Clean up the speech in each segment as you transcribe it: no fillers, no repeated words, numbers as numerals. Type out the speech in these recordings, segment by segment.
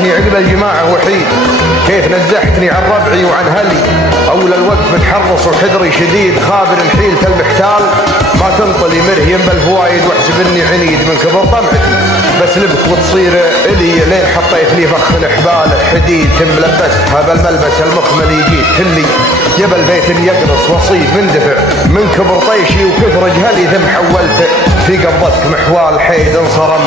تركني عقب الجماعة وحيد، كيف نزحتني عن ربعي وعن هلي. أول الوقت متحرص وحذري شديد، خابر حيلة المحتال ما تنطلي مرهيم بالفوايد، واحسب اني عنيد من كبر طمعتي بسلبك وتصير الي، لين حطيت لي فخ الحبال حديد تملبستها بالملبس المخمل يجيك كلي. جبل بيت يقرص وصيد مندفع من كبر طيشي وكثر جهلي، ثم حولت في قبضتك محوال حيد انصرم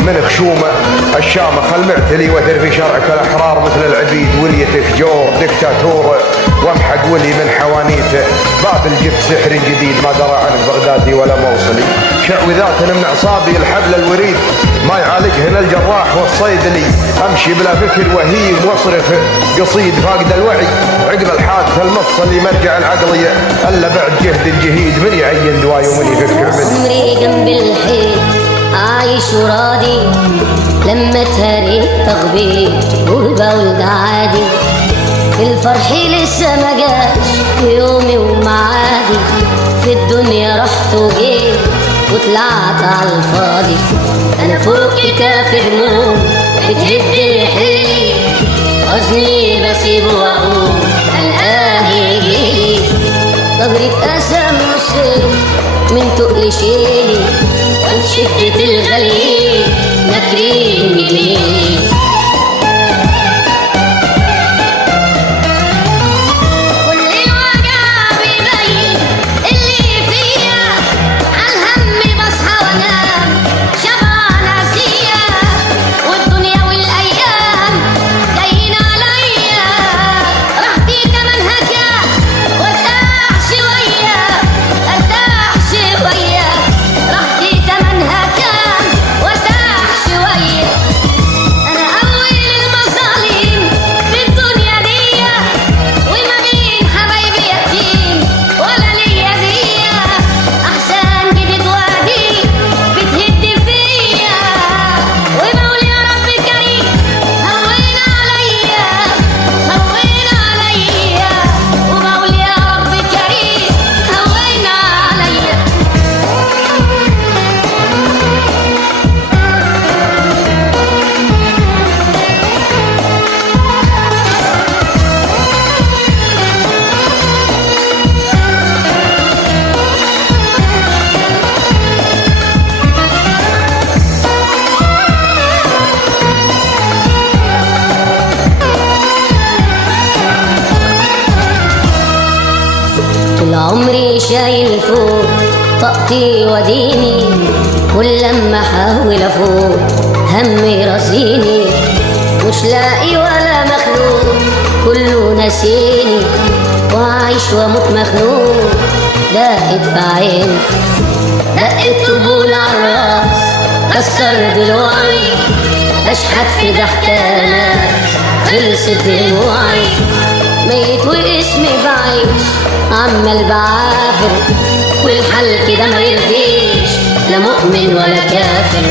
من خشومه الشامخ المعتلي، وثر في شرعك الاحرار مثل العبيد، وليتك جور دكتاتور وامحق ولي من حوانيته. بابل جبت سحر جديد ما درى عنه بغدادي ولا موصلي، شعوذات من اعصابي الحبل الوريد ما يعالجهن الجراح والصيدلي. امشي بلا فكر وهيم واصرف قصيد فاقد الوعي، عقب الحادث المفصلي مرجع العقلي الا بعد جهد الجهيد، من يعين دواي ومن يفك عملي. عمري جنب الحيط عايش وراضي، لما تهريت تخبيط وبقول ده عادي، في الفرح لسه ما جاش يومي ومعادي، في الدنيا رحت وجيت وطلعت على الفاضي. انا فوق كتاف هموم بتهد رحلي، حزني بسيبه واقوم الآن يجيلي، ضهري اتقسم نصين من تقل شيلي، وفي شدة الغليل نكرين يجيلي. طول عمري شايل فوق طاقتي وديني، كل لما احاول افوق همي راسيني، مش لاقي ولا مخلوق كله ناسيني، وعايش واموت مخنوق دقت في عيني، دقت طبول عالراس كسر ضلوعي، اشحت في ضحكانات خلصت دموعي، ميت واسمي بعيش عمال بعافر، والحل كده ما يرضيش لا مؤمن ولا كافر.